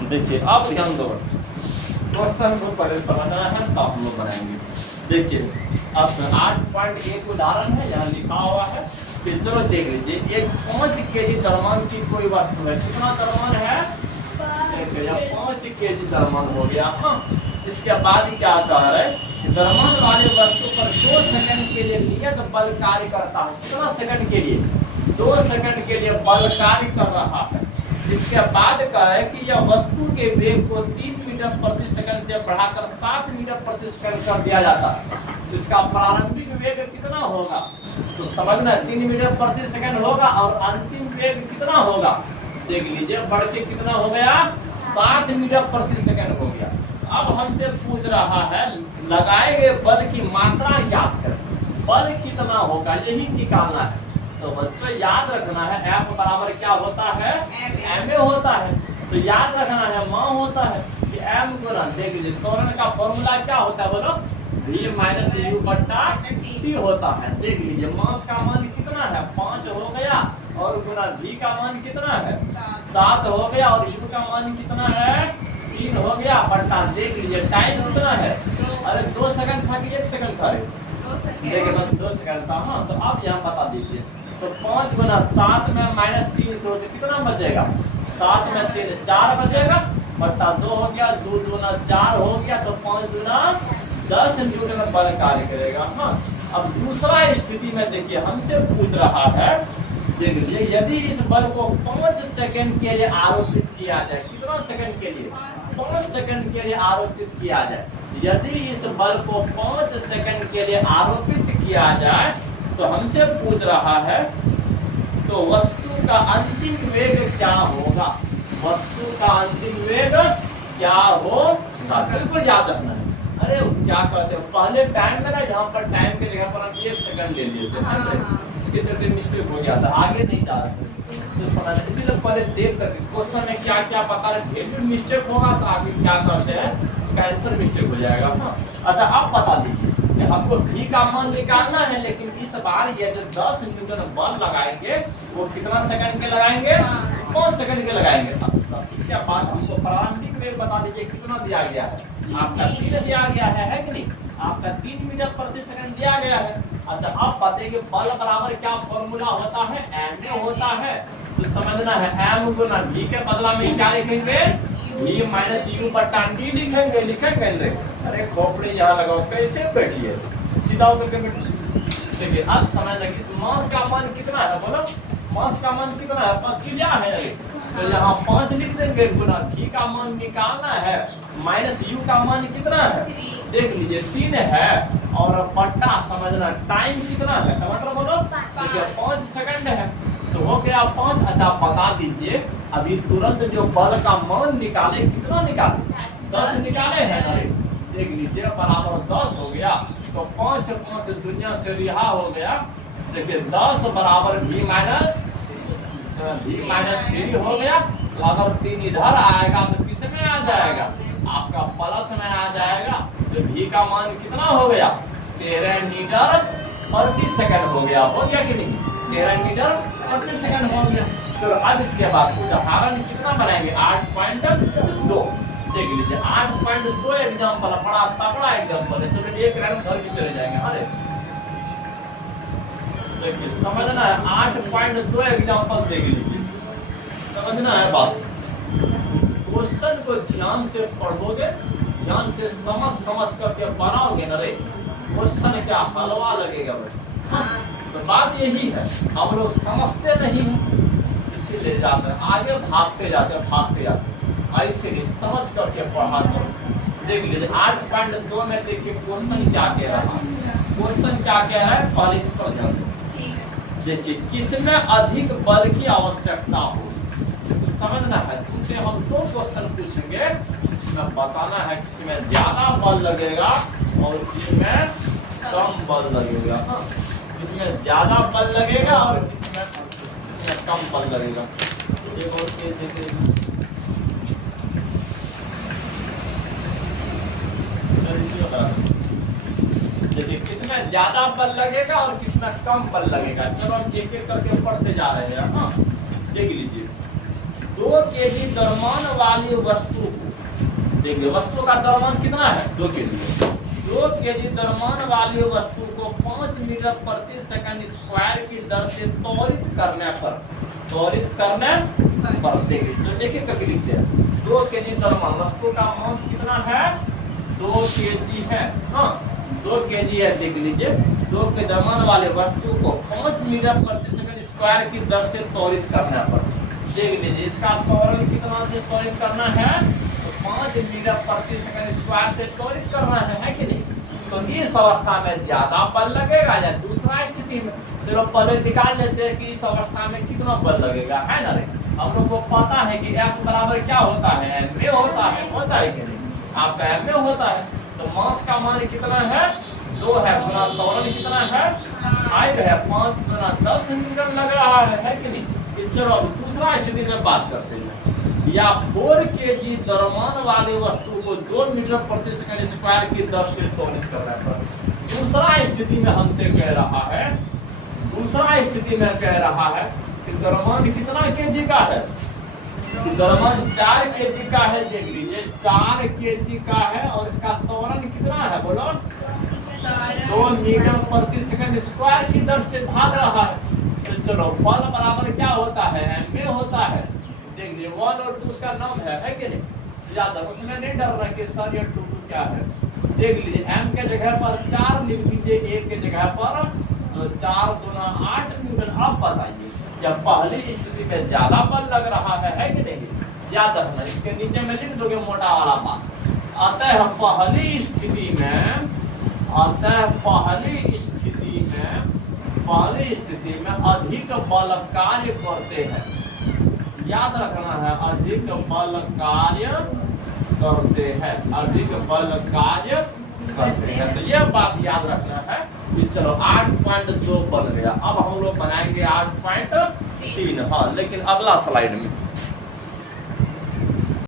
देखिए आप ध्यान दो, क्वेश्चन को पहले समझना है तो हम लोग बनाएंगे। देखिए अब 8.1 उदाहरण है, यहाँ लिखा हुआ है कि चलो देख लीजिए, एक 5 केजी द्रव्यमान की कोई वस्तु है। कितना द्रव्यमान है? 5 केजी द्रव्यमान हो गया। हाँ, इसके बाद क्या आता है कि द्रव्यमान वाली वस्तु पर 2 सेकंड के लिए नियत बल कार्य करता है। कितना सेकंड के लिए? 2 सेकंड के लिए बल कार्य कर रहा है। इसके बाद का है कि यह वस्तु के वेग को 3 मीटर प्रति सेकंड से बढ़ाकर 7 मीटर प्रति सेकंड कर दिया जाता है। इसका प्रारंभिक वेग कितना होगा? तो समझना, 3 मीटर प्रति सेकंड होगा और अंतिम वेग कितना होगा? देख लीजिए, बढ़ के कितना हो गया? 7 मीटर प्रति सेकंड हो गया। अब हमसे पूछ रहा है लगाए गए बल की मात्रा ज्ञात करें। बल कितना होगा यही निकालना है। तो बच्चों याद रखना है F बराबर क्या होता है? ma होता है। तो याद रखना है मां होता है कि m गुना, देख लीजिए त्वरण का फॉर्मूला क्या होता है बोलो? v माइनस u बट्टा t होता है। देख लीजिए मास का मान कितना है? 5 हो गया और गुना v का मान कितना है? 7 हो गया और u का मान कितना है? 3 हो गया बट्टा, देख लीजिए टाइम कितना है? अरे 2 सेकंड था कि 1 सेकंड था? 2 सेकंड था। हाँ, तो अब यहाँ बता दीजिए, तो 5 गुना 7 में माइनस 3 करो तो कितना बचेगा? 7 में 3 4 बचेगा बट्टा 2 हो गया, 2 दूना 4 हो गया, तो 5 दूना 10 न्यूटन बल कार्य करेगा। हाँ, अब दूसरा स्थिति में देखिए हमसे पूछ रहा है, देखिए यदि इस बल को 5 सेकंड के लिए आरोपित किया जाए। कितना सेकंड के लिए? 5 सेकंड के लिए आरोपित किया जाए। यदि इस बल को 5 सेकंड के लिए आरोपित किया जाए तो हमसे पूछ रहा है तो वस्तु का अंतिम वेग क्या होगा? वस्तु का अंतिम वेग क्या होगा? बिल्कुल याद रखना है। अरे क्या कहते हैं, पहले टाइम में ना, जहाँ पर टाइम के जगह पर हम 1 सेकंड ले लिए थे, इसके अंदर मिस्टेक हो गया था, आगे नहीं जा रहा था। तो समझ, इसीलिए पहले देख करके क्वेश्चन में क्या क्या बता रहे, फिर भी मिस्टेक होगा तो आगे क्या करते हैं उसका आंसर मिस्टेक हो जाएगा। हाँ, अच्छा आप बता दीजिए कि हमको v का मान निकालना है, लेकिन इस बार ये जो 10 न्यूटन बल लगाएंगे वो कितना सेकंड के लगाएंगे? 5 सेकंड के लगाएंगे। इसके बाद हमको प्रारंभिक वेग बता दीजिए कितना दिया गया है? आपका 3 दिया गया है कि नहीं? आपका 3 मीटर प्रति सेकंड दिया गया है। अच्छा आप बताइए बल बराबर क्या फॉर्मूला होता है? ma होता है। तो समझना है m गुना v के बदला में क्या लिखेंगे? v माइनस u बट्टा t लिखेंगे। लिखेंगे रे, अरे खोपड़ी यहाँ लगाओ, कैसे बैठिए सीधा होकर के बैठिए। देखिए अब समझ लगी, मास का मान कितना है बोलो? मास का मान कितना है? 5 किलो है। तो यहाँ 5 लिख देंगे, गुना v का मान निकालना है, माइनस u का मान कितना है? देख लीजिए 3 है और बट्टा, समझना टाइम कितना है? टमाटर बोलो, देखिए 5 सेकंड है तो हो गया 5। अच्छा बता दीजिए अभी तुरंत जो बल का मान निकाले, कितना निकाले? 10 निकाले हैं। अरे देख लीजिए बराबर 10 हो गया, तो 5 5 दुनिया से रिहा हो गया। देखिए 10 बराबर v माइनस 3 हो गया। अगर 3 इधर आएगा तो किस में आ जाएगा? आपका प्लस में आ जाएगा। तो v का मान कितना हो गया? 13 मीटर प्रति सेकंड हो गया। हो गया कि नहीं? 13 मीटर प्रति सेकंड हो गया। चलो अब इसके बाद उदाहरण कितना बनाएंगे? 8.2। देख लीजिए 8.2 एग्जाम्पल, बड़ा तगड़ा एग्जाम्पल है। चलो एक रन घर भी चले जाएंगे। अरे देखिए समझना है, 8.2 एग्जाम्पल देख लीजिए, समझना है बात। क्वेश्चन को ध्यान से पढ़ोगे, ध्यान से समझ करके बनाओगे ना रे, क्वेश्चन क्या हलवा लगेगा भाई। तो बात यही है, हम लोग समझते नहीं हैं इसीलिए जाते हैं आगे, भागते जाते हैं। ऐसे नहीं, समझ करके पढ़ा करो। देख लीजिए 8.2 में देखिए क्वेश्चन क्या कह रहा है। क्वेश्चन क्या कह रहा है पहले इस पर ध्यान दो। देखिए किसमें अधिक बल की आवश्यकता हो, समझना है। तुमसे हम 2 क्वेश्चन पूछेंगे, इसमें बताना है किसमें ज्यादा बल लगेगा और किसमें कम बल लगेगा। हाँ, किसमें ज्यादा बल लगेगा और किसमें कम बल लगेगा। एक और केस देखिए, देखिए किसमें ज्यादा बल लगेगा और किसमें कम बल लगेगा। चलो हम एक एक करके पढ़ते जा रहे हैं। हाँ देख लीजिए, 2 केजी द्रव्यमान वाली वस्तु को, देखिए वस्तु का द्रव्यमान कितना है 2 केजी। 2 केजी द्रव्यमान वाली वस्तु को 5 मीटर प्रति सेकंड स्क्वायर की दर से त्वरित करने पर, देखिए जो देखिए कभी लिखते हैं 2 केजी द्रव्यमान, वस्तु का मास कितना है 2 केजी है, हाँ 2 केजी है, देख लीजिए 2 के द्रव्यमान वाले वस्तु को 5 मीटर प्रति सेकंड स्क्वायर की दर से त्वरित करने पर, देख लीजिए इसका त्वरण कितना से त्वरित करना है, तो 5 मीटर प्रति सेकंड स्क्वायर से त्वरित करना है कि नहीं। तो इस अवस्था में ज्यादा बल लगेगा या दूसरा स्थिति में, चलो पहले निकाल लेते हैं कि इस अवस्था में कितना बल लगेगा, है ना रे। हम लोग को पता है कि F बराबर क्या होता है, m में होता है कि नहीं, आप m में होता है। तो मास का मान कितना है 2 है, गुना त्वरण कितना है 5 है, 5 गुना 10 न्यूटन लग रहा है कि नहीं। चलो अब दूसरा स्थिति में बात करते हैं, या 4 केजी द्रव्यमान वाली वस्तु को 2 मीटर प्रति सेकंड स्क्वायर की दर से त्वरित करने पर। दूसरा स्थिति में हमसे कह रहा है, दूसरा स्थिति में कह रहा है कि द्रव्यमान कितना केजी का है, द्रव्यमान 4 केजी का है, देख लीजिए 4 केजी का है और इसका त्वरण कितना है बोलो 2 मीटर प्रति सेकंड स्क्वायर की दर से भाग रहा है। तो चलो बल बराबर क्या होता है m में होता है, देख लीजिए 1 और 2 उसका नाम है कि नहीं, ज्यादा उसमें नहीं डरना कि सर ये 2 क्या है। देख लीजिए m के जगह पर 4 लिख दीजिए, 1 के जगह पर, तो 4 दूना 8 न्यूटन। अब बताइए जब पहली स्थिति में ज्यादा बल लग रहा है कि नहीं, याद रखना इसके नीचे में लिख दोगे मोटा वाला बात। अतः पहली स्थिति में अधिक बल कार्य करते हैं, याद रखना है अधिक बल कार्य करते हैं, तो यह बात याद रखना है कि चलो 8.2 बन गया। अब हम लोग बनाएंगे 8.3, हाँ लेकिन अगला स्लाइड में।